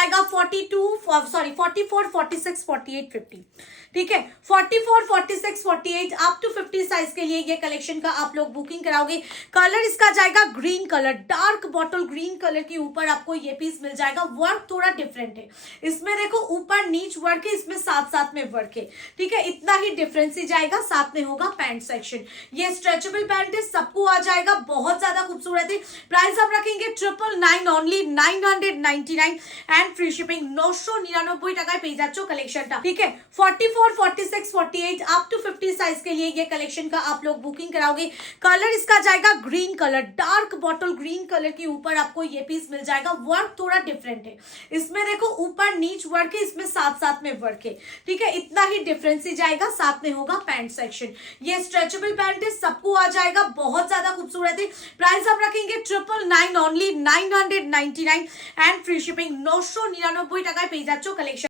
जाएगा 44, 46, 48, 50। ठीक है, 44, 46, 48 अप टू 50 साइज के लिए ये कलेक्शन का आप लोग बुकिंग कराओगे। कलर इसका जाएगा green colour, dark bottle green colour के ऊपर आपको ये पीस मिल जाएगा। वर्क थोड़ा डिफरेंट है इसमें, देखो ऊपर नीच वर्क है, इसमें साथ साथ में वर्क है। ठीक है, इतना ही डिफरेंस ही जाएगा। साथ में होगा पैंट सेक्शन। ये स्ट्रेचेबल पैंट है, सबको आ जाएगा, बहुत ज्यादा खूबसूरत है। प्राइस हम रखेंगे 999 ओनली, 999 एंड फ्री शिपिंग। 999 টাকায় পেয়ে যাচ্ছ कलेक्शन। ठीक है, 44, 46, 48 अप टू 50 साइज के लिए ये कलेक्शन का आप लोग बुकिंग कराओगे। कलर इसका जाएगा green colour, dark bottle green colour के ऊपर आपको ये पीस मिल जाएगा। वर्क थोड़ा डिफरेंट है इसमें, देखो ऊपर नीच वर्क है, इसमें साथ साथ में वर्क है। ठीक है, इतना ही डिफरेंस ही जाएगा। साथ में होगा पैंट सेक्शन। ये स्ट्रेचेबल पैंट है, सबको आ जाएगा, बहुत ज्यादा खूबसूरत है। प्राइस हम रखेंगे 999 ओनली, 999 एंड फ्री शिपिंग। 999 টাকায় পেয়ে যাচ্ছ कलेक्शन।